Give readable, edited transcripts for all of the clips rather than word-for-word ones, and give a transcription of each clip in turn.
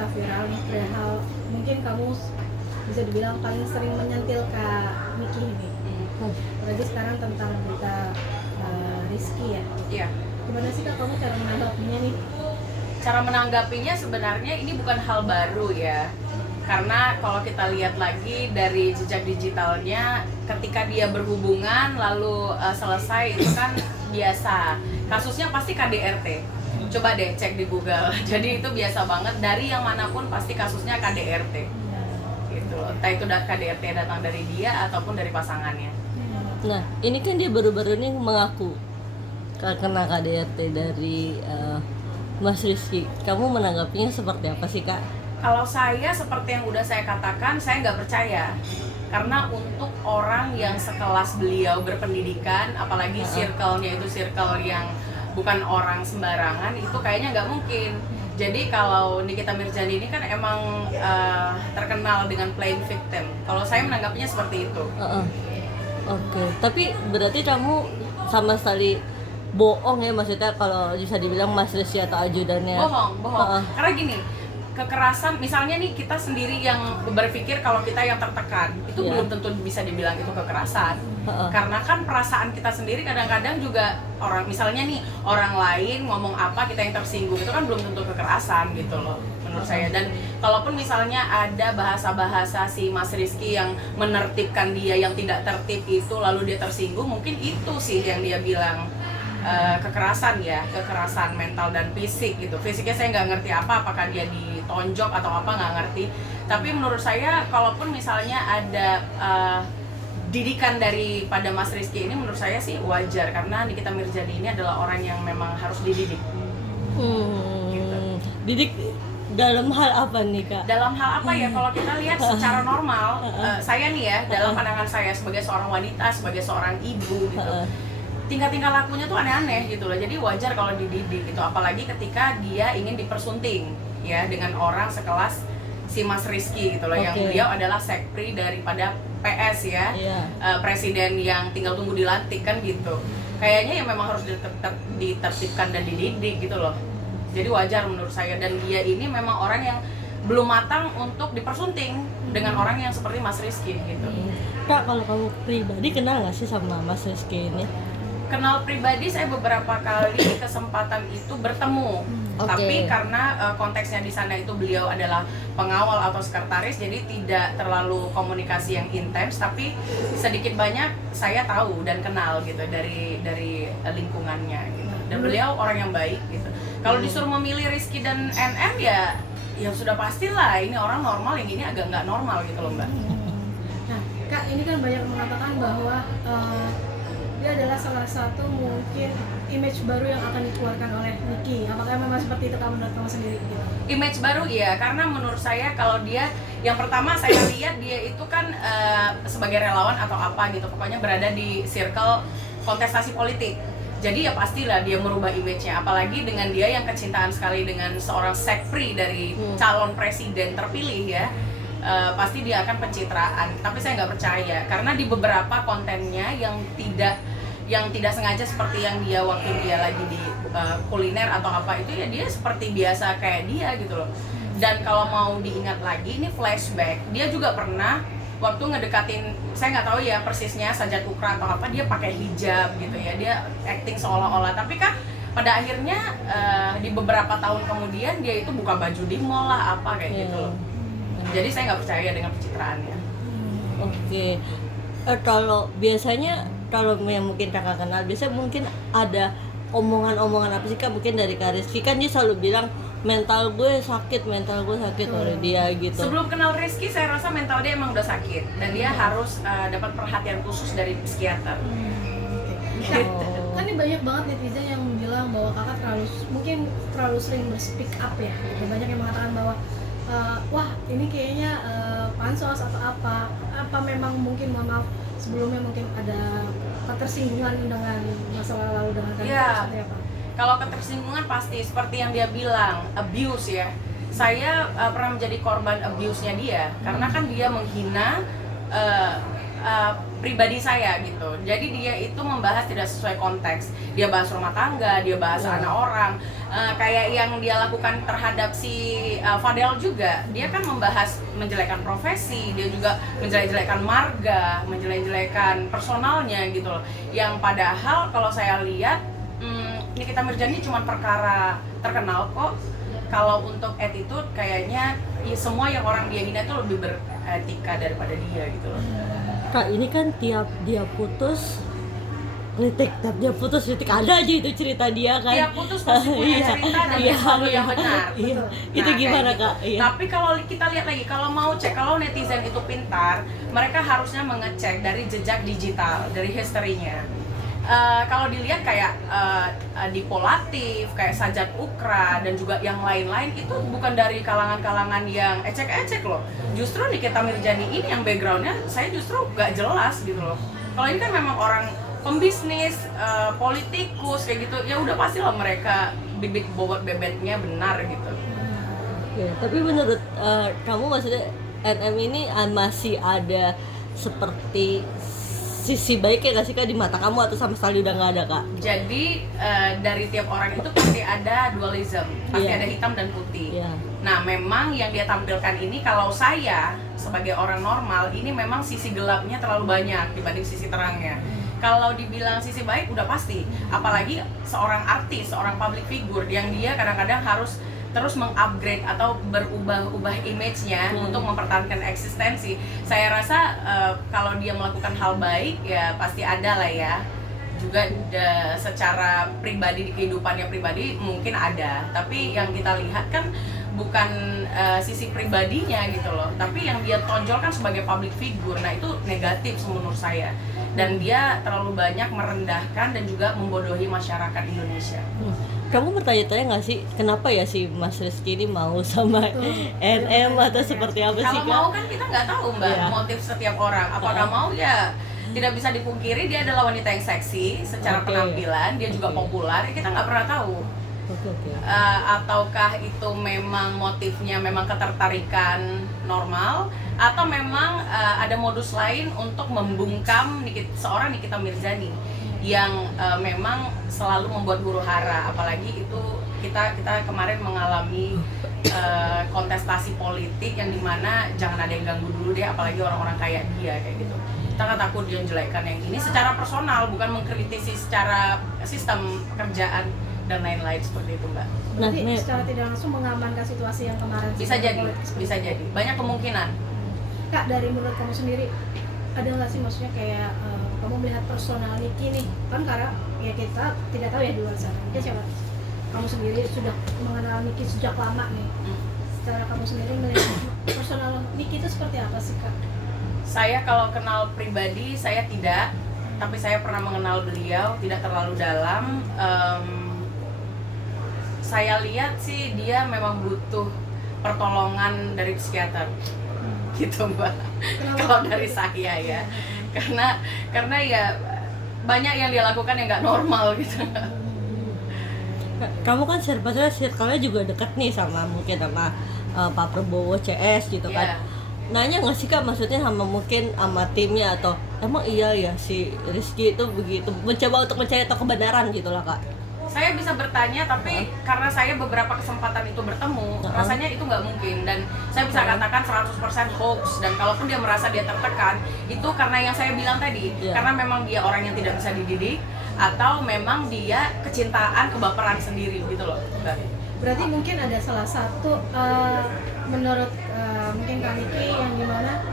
berita viral nih perihal mungkin kamu bisa dibilang paling sering menyentil Kak Niki ini. Berarti sekarang tentang berita Rizky ya. Iya. Gimana sih Kak kamu cara menanggapinya nih? Cara menanggapinya sebenarnya ini bukan hal baru ya. Karena kalau kita lihat lagi dari jejak digitalnya, ketika dia berhubungan lalu selesai itu kan biasa. Kasusnya pasti KDRT. Coba deh cek di Google. Jadi itu biasa banget, dari yang manapun pasti kasusnya KDRT. Gitu loh. Entah itu KDRT datang dari dia ataupun dari pasangannya. Nah, ini kan dia baru-baru ini mengaku kena KDRT dari Mas Rizky. Kamu menanggapinya seperti apa sih Kak? Kalau saya seperti yang udah saya katakan, saya nggak percaya. Karena untuk orang yang sekelas beliau berpendidikan, apalagi circle-nya itu circle yang bukan orang sembarangan, itu kayaknya nggak mungkin. Jadi kalau Nikita Mirzani ini kan emang terkenal dengan playing victim. Kalau saya menanggapinya seperti itu. Oke. Tapi berarti kamu sama sekali bohong ya, maksudnya kalau bisa dibilang Mas Rizky atau ajudannya? Bohong. Karena gini, kekerasan, misalnya nih kita sendiri yang berpikir kalau kita yang tertekan, itu belum tentu bisa dibilang itu kekerasan. Karena kan perasaan kita sendiri kadang-kadang juga orang, misalnya nih orang lain ngomong apa kita yang tersinggung, itu kan belum tentu kekerasan gitu loh menurut saya. Dan kalaupun misalnya ada bahasa-bahasa si Mas Rizky yang menertibkan dia yang tidak tertib itu lalu dia tersinggung, mungkin itu sih yang dia bilang kekerasan ya, kekerasan mental dan fisik gitu. Fisiknya saya nggak ngerti apakah dia ditonjok atau apa, nggak ngerti. Tapi menurut saya kalaupun misalnya ada didikan daripada Mas Rizky ini, menurut saya sih wajar, karena Nikita Mirzani ini adalah orang yang memang harus dididik. Gitu. Didik dalam hal apa nih Kak? Dalam hal apa ya, kalau kita lihat secara normal, saya nih ya, dalam pandangan saya sebagai seorang wanita, sebagai seorang ibu gitu, tingkah-tingkah lakunya tuh aneh-aneh gitu loh. Jadi wajar kalau dididik gitu, apalagi ketika dia ingin dipersunting ya dengan orang sekelas si Mas Rizky gitu loh, yang beliau adalah sekpri daripada PS ya, presiden yang tinggal tunggu dilantik kan gitu. Kayaknya yang memang harus ditertibkan dan dididik gitu loh. Jadi wajar menurut saya, dan dia ini memang orang yang belum matang untuk dipersunting dengan orang yang seperti Mas Rizky gitu. Kak, kalau kamu pribadi kenal nggak sih sama Mas Rizky ini? Kenal pribadi, saya beberapa kali kesempatan itu bertemu. Tapi karena konteksnya di sana itu beliau adalah pengawal atau sekretaris, jadi tidak terlalu komunikasi yang intens, tapi sedikit banyak saya tahu dan kenal gitu dari lingkungannya gitu. Dan beliau orang yang baik gitu. Kalau disuruh memilih Rizky dan NM ya sudah pastilah ini orang normal, yang ini agak nggak normal gitu loh Mbak. Nah Kak, ini kan banyak mengatakan bahwa dia adalah salah satu mungkin image baru yang akan dikeluarkan oleh Niki. Apakah memang seperti itu menurut kamu sendiri gitu? Image baru ya, karena menurut saya kalau dia, yang pertama saya lihat dia itu kan sebagai relawan atau apa gitu, pokoknya berada di circle kontestasi politik. Jadi ya pastilah dia merubah image-nya, apalagi dengan dia yang kecintaan sekali dengan seorang sekpri dari calon presiden terpilih ya. Pasti dia akan pencitraan, tapi saya nggak percaya, karena di beberapa kontennya yang tidak sengaja seperti yang dia waktu dia lagi di kuliner atau apa itu, ya dia seperti biasa kayak dia gitu loh. Dan kalau mau diingat lagi, ini flashback, dia juga pernah waktu ngedekatin, saya nggak tahu ya persisnya Sajat Ukra atau apa, dia pakai hijab gitu ya, dia acting seolah-olah, tapi kan pada akhirnya di beberapa tahun kemudian dia itu buka baju di mall lah apa kayak gitu loh. Jadi saya nggak percaya dengan pencitraannya. Kalau biasanya, kalau yang mungkin kakak kenal, biasanya mungkin ada omongan-omongan apa sih Kak, mungkin dari Kak Rizky, kan dia selalu bilang mental gue sakit oleh dia gitu. Sebelum kenal Rizky, saya rasa mental dia emang udah sakit, dan dia harus dapat perhatian khusus dari psikiater. Kan ini banyak banget netizen yang bilang bahwa kakak terlalu sering berspeak up ya. Banyak yang mengatakan bahwa wah ini kayaknya pansos atau apa memang mungkin, mohon maaf sebelumnya mungkin ada ketersinggungan dengan masalah lalu dengan kalian seperti apa? Kalau ketersinggungan pasti seperti yang dia bilang, abuse ya. Saya pernah menjadi korban abuse-nya dia, karena kan dia menghina pribadi saya gitu. Jadi dia itu membahas tidak sesuai konteks. Dia bahas rumah tangga, dia bahas anak orang. Kayak yang dia lakukan terhadap si Fadel juga. Dia kan membahas menjelekkan profesi, dia juga menjelek-jelekan marga, menjelek-jelekan personalnya gitu loh. Yang padahal kalau saya lihat Nikita Mirzani cuma perkara terkenal kok. Kalau untuk attitude kayaknya ya semua yang orang dia hina itu lebih beretika daripada dia gitu loh. Kak, ini kan tiap dia putus kritik, ada aja itu cerita dia kan. Dia putus pasti punya Iya. cerita dan Iya, dia selalu yang iya. benar. Iya. Nah, Itu gimana kayak gitu. Kak? Iya. Tapi kalau kita lihat lagi, kalau mau cek, kalau netizen itu pintar, mereka harusnya mengecek dari jejak digital, dari historinya. Kalau dilihat kayak Dipolatif, kayak Sajat Ukra dan juga yang lain-lain itu bukan dari kalangan-kalangan yang ecek-ecek loh. Justru Nikita Mirzani ini yang backgroundnya saya justru gak jelas gitu loh. Kalau ini kan memang orang pembisnis, politikus kayak gitu, ya udah pastilah mereka bibit bobot bebetnya benar gitu. Oke, tapi menurut kamu maksudnya NM ini masih ada seperti sisi baiknya nggak sih Kak di mata kamu, atau sama sekali udah nggak ada Kak? Jadi dari tiap orang itu pasti ada dualism, pasti Iya. ada hitam dan putih. Iya. Nah memang yang dia tampilkan ini, kalau saya sebagai orang normal, ini memang sisi gelapnya terlalu banyak dibanding sisi terangnya. Kalau dibilang sisi baik udah pasti, apalagi seorang artis, seorang public figure yang dia kadang-kadang harus terus mengupgrade atau berubah-ubah image-nya untuk mempertahankan eksistensi. Saya rasa kalau dia melakukan hal baik ya pasti ada lah ya. Juga secara pribadi di kehidupannya pribadi mungkin ada, tapi yang kita lihat kan bukan sisi pribadinya gitu loh, tapi yang dia tonjolkan sebagai public figure. Nah itu negatif menurut saya, dan dia terlalu banyak merendahkan dan juga membodohi masyarakat Indonesia. Kamu bertanya-tanya nggak sih kenapa ya si Mas Rizky ini mau sama NM atau seperti apa sih Kalau Kak? mau kan kita nggak tahu Mbak, Iya. motif setiap orang. Apakah mau ya tidak bisa dipungkiri dia adalah wanita yang seksi secara Oke. penampilan, dia juga Oke. populer, kita nggak pernah tahu. Oke. Ataukah itu memang motifnya memang ketertarikan normal, atau memang ada modus lain untuk membungkam seorang Nikita Mirzani yang memang selalu membuat huru hara. Apalagi itu kita kemarin mengalami kontestasi politik yang dimana jangan ada yang ganggu dulu deh, apalagi orang-orang kayak dia kayak gitu. Kita nggak takut dia menjelekkan yang ini secara personal, bukan mengkritisi secara sistem pekerjaan dan lain-lain seperti itu Mbak. Berarti Nah, secara tidak langsung mengamankan situasi yang kemarin. Bisa secara jadi, politik seperti bisa itu. jadi. Banyak kemungkinan. Kak, dari menurut kamu sendiri ada nggak sih maksudnya kayak kamu melihat personal Niki nih, kan karena ya kita tidak tahu ya di luar sana. Mungkin siapa? Kamu sendiri sudah mengenal Niki sejak lama nih. Secara kamu sendiri melihat personal Niki itu seperti apa sih Kak? Saya kalau kenal pribadi saya tidak, tapi saya pernah mengenal beliau tidak terlalu dalam. Saya lihat sih dia memang butuh pertolongan dari psikiater, gitu Mbak. Kalau dari saya ya, karena ya banyak yang dia lakukan yang nggak normal gitu. Kamu kan circle-nya juga deket nih sama mungkin sama Pak Prabowo CS gitu Iya. kan. Nanya nggak sih Kak, maksudnya sama mungkin sama timnya, atau emang iya ya si Rizky itu begitu mencoba untuk mencari tahu kebenaran gitu lah Kak? Saya bisa bertanya, tapi karena saya beberapa kesempatan itu bertemu, rasanya itu nggak mungkin, dan saya bisa katakan 100% hoax. Dan kalaupun dia merasa dia tertekan, itu karena yang saya bilang tadi, Iya. karena memang dia orang yang tidak bisa dididik, atau memang dia kecintaan, kebaperan sendiri gitu loh Mbak. Berarti mungkin ada salah satu menurut mungkin Kak Niki yang dimana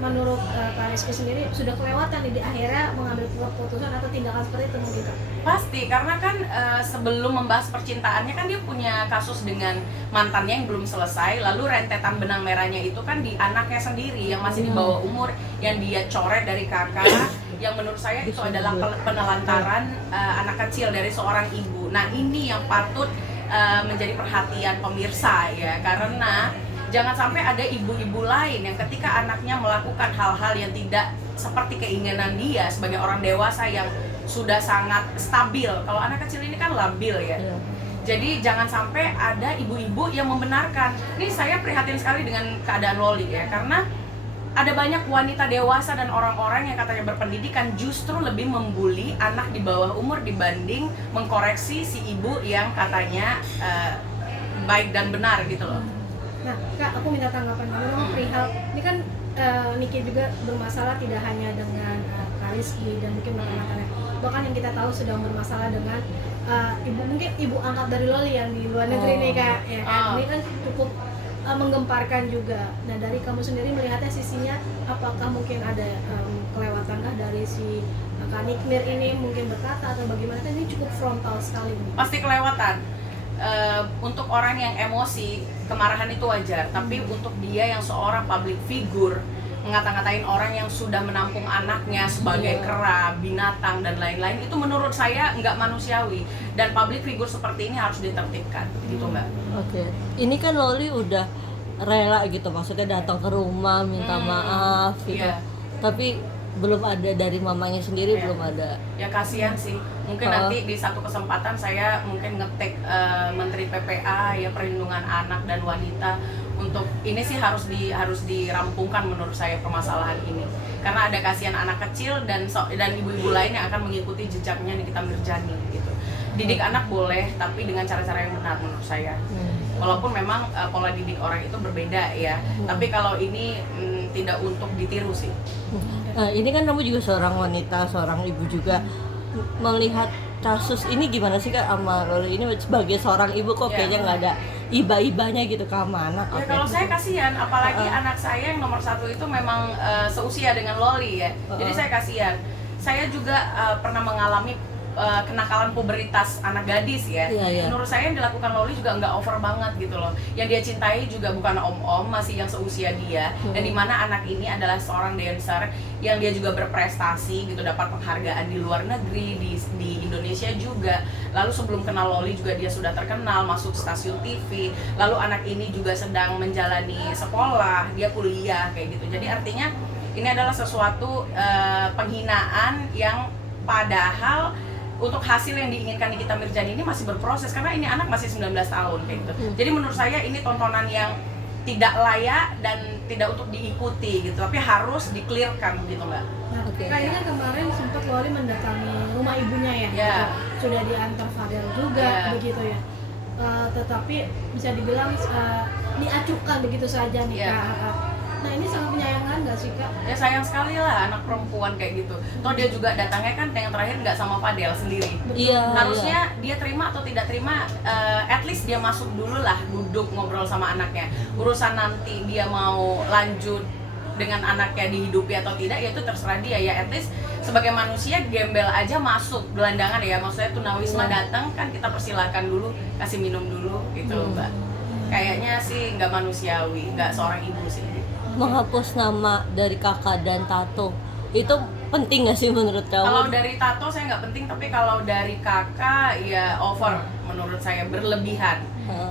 menurut Kak Rizky sendiri sudah kelewatan nih di akhirnya mengambil keputusan atau tindakan seperti itu mungkin Kak? Pasti, karena kan sebelum membahas percintaannya kan dia punya kasus dengan mantannya yang belum selesai, lalu rentetan benang merahnya itu kan di anaknya sendiri yang masih di bawah umur, yang dia coret dari kakak, yang menurut saya itu adalah penelantaran anak kecil dari seorang ibu. Nah ini yang patut menjadi perhatian pemirsa ya, karena jangan sampai ada ibu-ibu lain yang ketika anaknya melakukan hal-hal yang tidak seperti keinginan dia sebagai orang dewasa yang sudah sangat stabil. Kalau anak kecil ini kan labil ya. Jadi jangan sampai ada ibu-ibu yang membenarkan. Ini saya prihatin sekali dengan keadaan Loli ya, karena ada banyak wanita dewasa dan orang-orang yang katanya berpendidikan justru lebih membuli anak di bawah umur dibanding mengkoreksi si ibu yang katanya baik dan benar gitu loh. Nah, Kak, aku minta tanggapan kamu dong perihal ini kan Niki juga bermasalah tidak hanya dengan Kak Rizky dan mungkin mantan-mantannya, bahkan yang kita tahu sedang bermasalah dengan mungkin ibu angkat dari Loli yang di luar negeri nih Kak, ya kan? Ini kan cukup menggemparkan juga. Nah, dari kamu sendiri melihatnya sisinya, apakah mungkin ada kelewatankah dari si Kak Nikmir ini mungkin berkata atau bagaimana? Kan ini cukup frontal sekali nih. Pasti kelewatan. Untuk orang yang emosi, kemarahan itu wajar. Tapi untuk dia yang seorang public figure, ngata-ngatain orang yang sudah menampung anaknya sebagai kera, binatang, dan lain-lain, itu menurut saya nggak manusiawi. Dan public figure seperti ini harus ditertibkan, gitu Mbak. Oke. Ini kan Loli udah rela gitu, maksudnya datang ke rumah minta maaf gitu. Iya. Tapi belum ada dari mamanya sendiri, belum ada. Ya kasihan sih. Mungkin nanti di satu kesempatan saya mungkin ngetek Menteri PPA ya, perlindungan anak dan wanita, untuk ini sih harus dirampungkan menurut saya permasalahan ini. Karena ada kasihan anak kecil dan ibu-ibu lain yang akan mengikuti jejaknya Nikita Mirzani gitu. Didik anak boleh, tapi dengan cara-cara yang benar menurut saya. Walaupun memang pola didik orang itu berbeda ya. Tapi kalau ini tidak untuk ditiru sih. Nah, ini kan kamu juga seorang wanita, seorang ibu juga. Melihat kasus ini gimana sih Kak sama Loli ini sebagai seorang ibu, kok kayaknya nggak ada iba-ibanya gitu ke sama anak? Ya kalau saya kasihan, apalagi anak saya yang nomor 1 itu memang seusia dengan Loli ya. Jadi saya kasihan. Saya juga pernah mengalami kenakalan pubertas anak gadis ya. Menurut saya yang dilakukan Loli juga nggak over banget gitu loh. Yang dia cintai juga bukan om-om, masih yang seusia dia. Dan dimana anak ini adalah seorang dancer yang dia juga berprestasi gitu, dapat penghargaan di luar negeri, di Indonesia juga. Lalu sebelum kenal Loli juga dia sudah terkenal, masuk stasiun TV. Lalu anak ini juga sedang menjalani sekolah, dia kuliah kayak gitu. Jadi artinya ini adalah sesuatu penghinaan yang padahal untuk hasil yang diinginkan Nikita Mirzani ini masih berproses, karena ini anak masih 19 tahun kayak gitu. Jadi menurut saya ini tontonan yang tidak layak dan tidak untuk diikuti gitu, tapi harus di-clearkan gitu Mbak. Nah, kayaknya kan kemarin sempat Loli mendatangi rumah ibunya ya, gitu. Sudah diantar Fadel juga begitu ya. Tetapi bisa dibilang diacuhkan begitu saja nih Kak. Nah, ini sangat menyayangkan nggak sih Kak? Ya sayang sekali lah anak perempuan kayak gitu. Toh dia juga datangnya kan yang terakhir nggak sama Fadel sendiri. Harusnya dia terima atau tidak terima, at least dia masuk dulu lah, duduk ngobrol sama anaknya. Urusan nanti dia mau lanjut dengan anaknya dihidupi atau tidak, ya itu terserah dia ya. At least sebagai manusia gembel aja masuk gelandangan ya, maksudnya tunawisma datang kan kita persilakan dulu, kasih minum dulu gitu Mbak. Kayaknya sih nggak manusiawi, nggak seorang ibu sih. Menghapus nama dari kakak dan Tato itu penting nggak sih menurut kamu? Kalau dari Tato saya nggak penting, tapi kalau dari kakak ya over menurut saya, berlebihan.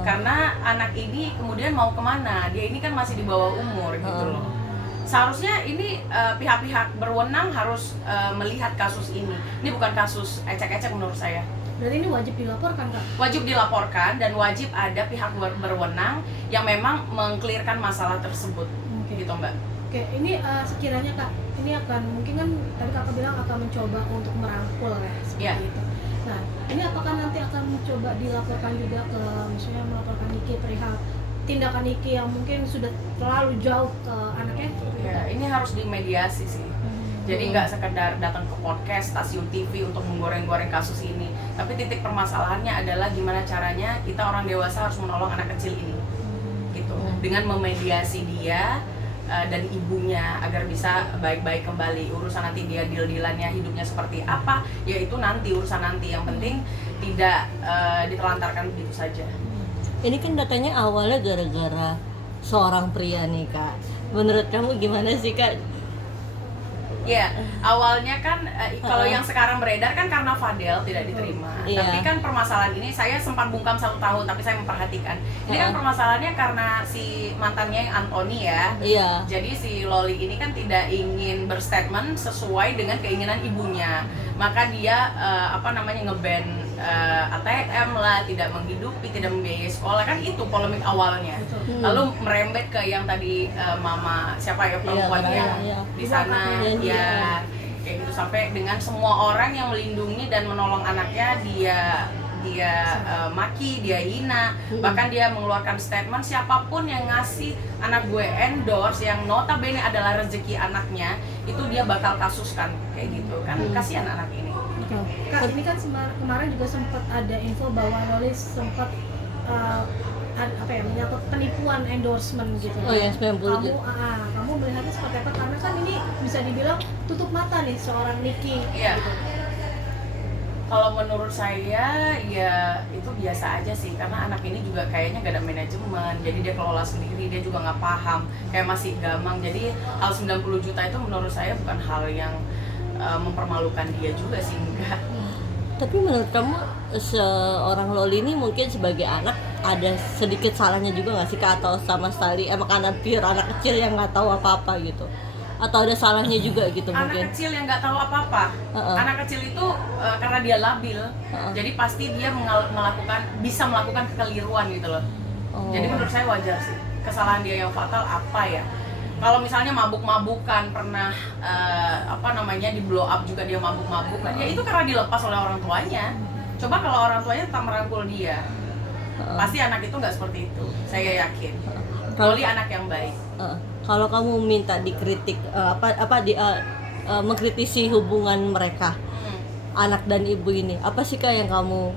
Karena anak ini kemudian mau kemana? Dia ini kan masih di bawah umur gitu loh. Seharusnya ini pihak-pihak berwenang harus melihat kasus ini. Ini bukan kasus ecek-ecek menurut saya. Berarti ini wajib dilaporkan Kak? Wajib dilaporkan dan wajib ada pihak berwenang yang memang mengklirkan masalah tersebut. Gitu Mbak. Oke, ini sekiranya Kak, ini akan mungkin kan tadi Kakak bilang akan mencoba untuk merangkul ya seperti itu. Nah, ini apakah nanti akan mencoba dilaporkan juga ke, misalnya melaporkan Niki perihal tindakan Niki yang mungkin sudah terlalu jauh ke anaknya? Ya, ini harus dimediasi sih. Jadi nggak sekedar datang ke podcast, stasiun TV untuk menggoreng-goreng kasus ini. Tapi titik permasalahannya adalah gimana caranya kita orang dewasa harus menolong anak kecil ini. Gitu. Dengan memediasi dia dan ibunya agar bisa baik-baik kembali. Urusan nanti dia deal-dealannya hidupnya seperti apa, yaitu nanti urusan nanti. Yang penting tidak ditelantarkan begitu saja. Ini kan datanya awalnya gara-gara seorang pria nih Kak. Menurut kamu gimana sih Kak? Ya, awalnya kan kalau yang sekarang beredar kan karena Fadel tidak diterima. Tapi kan permasalahan ini saya sempat bungkam 1 tahun, tapi saya memperhatikan. Ini kan permasalahannya karena si mantannya yang Anthony ya. Jadi si Loli ini kan tidak ingin berstatement sesuai dengan keinginan ibunya. Maka dia nge-ban ATM lah, tidak menghidupi, tidak membiayai sekolah, kan itu polemik awalnya. Betul. Lalu merembet ke yang tadi mama siapa ya perempuan Iya, yang iya. di sana Iya, ya iya. kayak gitu, sampai dengan semua orang yang melindungi dan menolong anaknya dia maki, dia hina, bahkan dia mengeluarkan statement siapapun yang ngasih anak gue endorse yang notabene adalah rezeki anaknya itu dia bakal kasuskan kayak gitu kan. Kasihan anak ini. Betul. Kak, ini kan kemarin juga sempat ada info bahwa Loli sempat menyangkut penipuan endorsement gitu. Oh, yang 90 kamu juta. kamu melihatnya seperti apa? Karena kan ini bisa dibilang tutup mata nih seorang Niki. Iya. Gitu. Kalau menurut saya ya itu biasa aja sih, karena anak ini juga kayaknya gak ada manajemen, jadi dia kelola sendiri, dia juga nggak paham, kayak masih gamang. Jadi hal 90 juta itu menurut saya bukan hal yang mempermalukan dia juga sih, enggak. Tapi menurut kamu seorang Loli ini mungkin sebagai anak ada sedikit salahnya juga nggak sih Kak? Atau sama sekali emang anak pure anak kecil yang nggak tahu apa-apa gitu? Atau ada salahnya juga gitu mungkin? Anak kecil yang nggak tahu apa-apa. Anak kecil itu karena dia labil, jadi pasti dia bisa melakukan kekeliruan gitu loh. Oh. Jadi menurut saya wajar sih. Kesalahan dia yang fatal apa ya? Kalau misalnya mabuk-mabukan, pernah di blow up juga dia mabuk-mabukan, ya itu karena dilepas oleh orang tuanya. Coba kalau orang tuanya tetap merangkul dia, pasti anak itu nggak seperti itu. Saya yakin. Loli anak yang baik. Kalau kamu minta dikritik mengkritisi hubungan mereka anak dan ibu ini, apa sih Kak yang kamu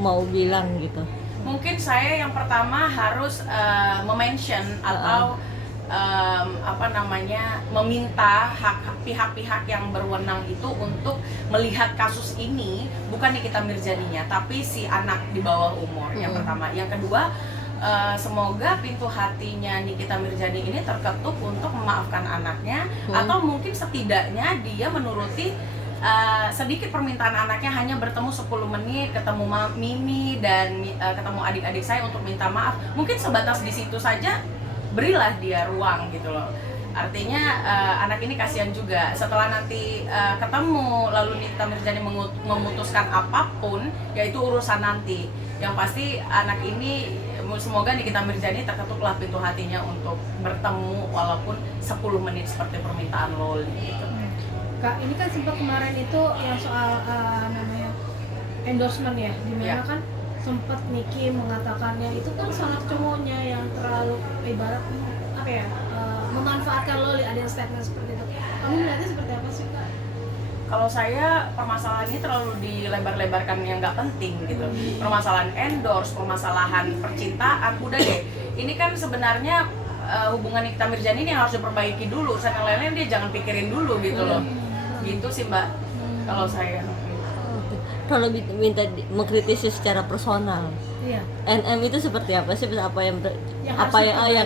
mau bilang gitu? Mungkin saya yang pertama harus mention atau meminta pihak-pihak yang berwenang itu untuk melihat kasus ini, bukan Nikita Mirzaninya tapi si anak di bawah umur. Yang pertama. Yang kedua, semoga pintu hatinya Nikita Mirzani ini terketuk untuk memaafkan anaknya, atau mungkin setidaknya dia menuruti sedikit permintaan anaknya, hanya bertemu 10 menit, ketemu Mimi dan ketemu adik-adik saya untuk minta maaf. Mungkin sebatas di situ saja, berilah dia ruang gitu loh. Artinya anak ini kasihan juga. Setelah nanti ketemu lalu Nikita Mirzani memutuskan apapun, yaitu urusan nanti. Yang pasti anak ini semoga Nikita Mirzani terketuklah pintu hatinya untuk bertemu walaupun 10 menit seperti permintaan Loli gitu. Kak, ini kan sempat kemarin itu yang soal endorsement ya, dimana kan sempat Niki mengatakannya itu kan salah cowoknya yang terlalu ibarat memanfaatkan Loli, ada yang statement seperti itu. Kamu melihatnya seperti apa sih Kak? Kalau saya permasalahan ini terlalu dilebar-lebarkan yang nggak penting gitu. Permasalahan endorse, permasalahan percintaan, udah deh. Ini kan sebenarnya hubungan Nikita Mirzani ini yang harus diperbaiki dulu. Urusan yang lain-lain dia jangan pikirin dulu gitu loh. Gitu sih Mbak. Kalau saya. Kalau minta mengkritisi secara personal, Iya. NM itu seperti apa sih? Apa yang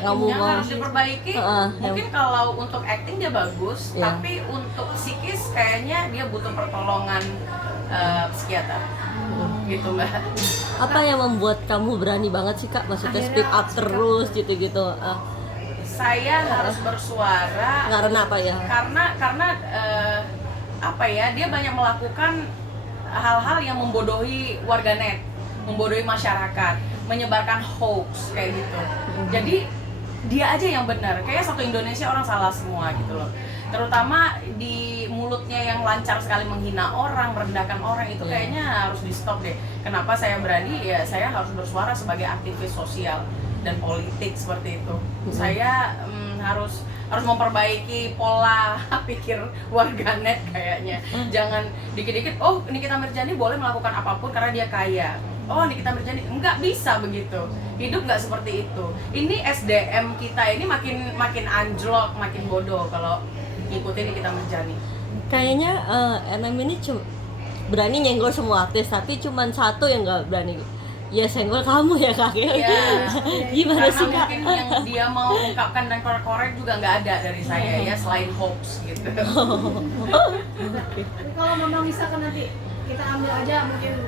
kamu Yang mau? harus diperbaiki, mungkin kalau untuk acting dia bagus, tapi untuk psikis kayaknya dia butuh pertolongan psikiater. Gitu Mbak. Apa yang membuat kamu berani banget sih Kak? Maksudnya speak up terus gitu-gitu. Saya harus bersuara. Karena apa ya? Karena dia banyak melakukan hal-hal yang membodohi warganet, membodohi masyarakat, menyebarkan hoax kayak gitu. Jadi dia aja yang benar. Kayaknya satu Indonesia orang salah semua gitu loh. Terutama di mulutnya yang lancar sekali menghina orang, merendahkan orang, itu kayaknya harus di stop deh. Kenapa saya berani? Ya saya harus bersuara sebagai aktivis sosial dan politik seperti itu. Saya harus memperbaiki pola pikir warganet kayaknya. Jangan dikit-dikit, oh Nikita Mirzani boleh melakukan apapun karena dia kaya. Oh Nikita Mirzani, nggak bisa begitu. Hidup nggak seperti itu. Ini SDM kita ini makin anjlok, makin bodoh kalau ngikutin Nikita Mirzani. Kayaknya NM ini berani nyenggol semua artis, tapi cuman satu yang nggak berani. Ya senggol kamu ya Kak. Gimana sih Kak? Mungkin yang dia mau ungkapkan dan korek-korek juga nggak ada dari saya ya, selain hoax gitu. Kalau memang misalkan nanti kita ambil aja mungkin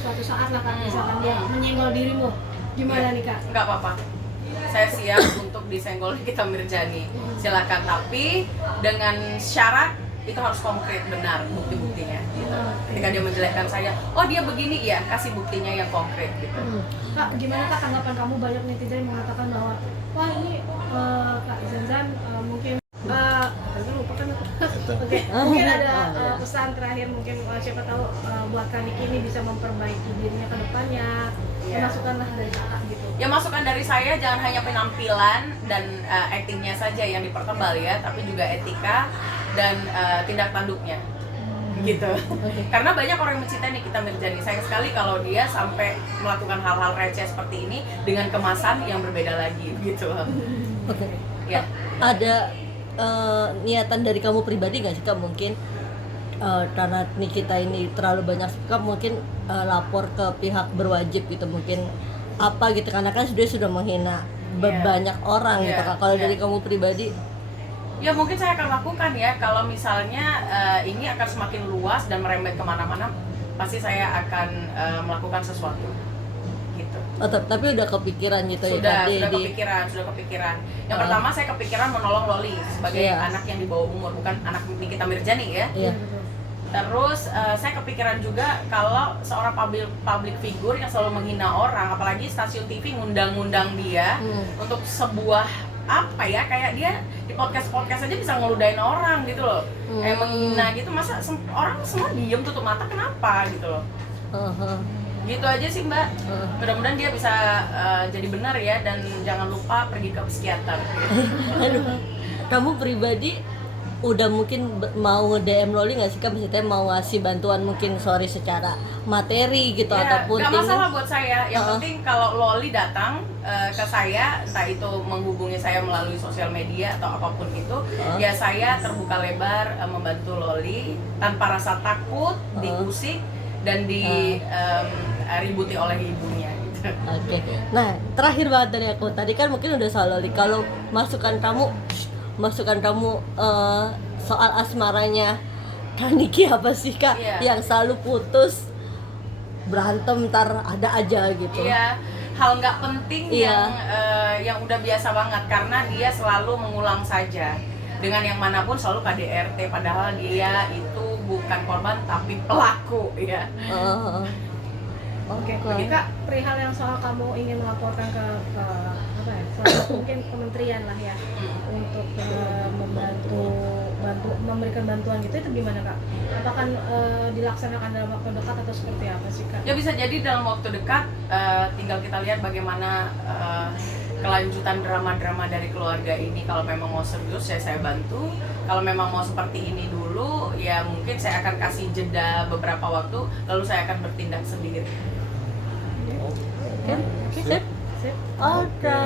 suatu saat lah Kak, misalkan dia menyenggol dirimu, gimana nih Kak? Nggak apa-apa. Saya siap untuk disenggol Nikita Mirzani. Silakan, tapi dengan syarat itu harus konkret, benar bukti-buktinya gitu. Ketika dia menjelekkan saya, oh dia begini ya, kasih buktinya yang konkret gitu. Kak, gimana Kak tanggapan kamu? Banyak netizen yang mengatakan bahwa wah ini Kak Zanzan mungkin aku lupa kan aku. Oke, mungkin ada pesan terakhir mungkin siapa tahu buat Kak Niki ini bisa memperbaiki dirinya ke depannya. Iya. Masukkanlah dari Kakak gitu. Ya masukan dari saya, jangan hanya penampilan dan actingnya saja yang dipertebal ya, tapi juga etika dan tindak tanduknya gitu. Karena banyak orang yang mencintai Nikita Mirzani. Sayang sekali kalau dia sampai melakukan hal-hal receh seperti ini dengan kemasan yang berbeda lagi gitu. Oke. Ya. Ada niatan dari kamu pribadi nggak sih Kak, mungkin karena Nikita ini terlalu banyak suka, mungkin lapor ke pihak berwajib gitu, mungkin apa gitu, karena kan sudah menghina banyak orang gitu Kak. Kalau dari kamu pribadi? Ya mungkin saya akan lakukan ya, kalau misalnya ini akan semakin luas dan merembet kemana-mana, pasti saya akan melakukan sesuatu gitu. Oh, tapi udah kepikiran gitu Sudah ya tadi? sudah kepikiran. Yang pertama saya kepikiran menolong Loli sebagai Iya. anak yang di bawah umur, bukan anak Nikita Mirzani ya. Iya. Terus saya kepikiran juga kalau seorang public figure yang selalu menghina orang, apalagi stasiun TV ngundang-ngundang dia untuk sebuah apa ya, kayak dia di podcast aja bisa ngeludahin orang gitu loh, kayak menghina gitu, masa orang semua diem tutup mata, kenapa gitu loh. Gitu aja sih Mbak. Mudah-mudahan dia bisa jadi benar ya, dan jangan lupa pergi ke psikiater gitu. Aduh, kamu pribadi udah mungkin mau nge-DM Loli nggak sih Kak? Maksudnya mau ngasih bantuan mungkin secara materi gitu Ya, ataupun gak masalah buat saya. Yang penting kalau Loli datang ke saya, entah itu menghubungi saya melalui sosial media atau apapun itu, ya saya terbuka lebar membantu Loli tanpa rasa takut, diusik dan diributi oleh ibunya gitu. Oke. Nah, terakhir banget dari aku. Tadi kan mungkin udah soal Loli. Kalau masukan kamu soal asmaranya Kak Niki apa sih Kak? Iya. Yang selalu putus, berantem, ntar ada aja gitu. Iya, hal nggak penting Iya. yang udah biasa banget, karena dia selalu mengulang saja dengan yang manapun, selalu KDRT, padahal dia itu bukan korban tapi pelaku ya. Oke, jadi Kak, perihal yang soal kamu ingin melaporkan ke apa ya? Mungkin kementerian lah ya, untuk memberikan bantuan gitu, itu gimana Kak? Apakah dilaksanakan dalam waktu dekat atau seperti apa sih Kak? Ya bisa jadi dalam waktu dekat, tinggal kita lihat bagaimana kelanjutan drama-drama dari keluarga ini. Kalau memang mau serius ya saya bantu, kalau memang mau seperti ini dulu ya mungkin saya akan kasih jeda beberapa waktu, lalu saya akan bertindak sendiri. Oke. Sip. Sip. Oke.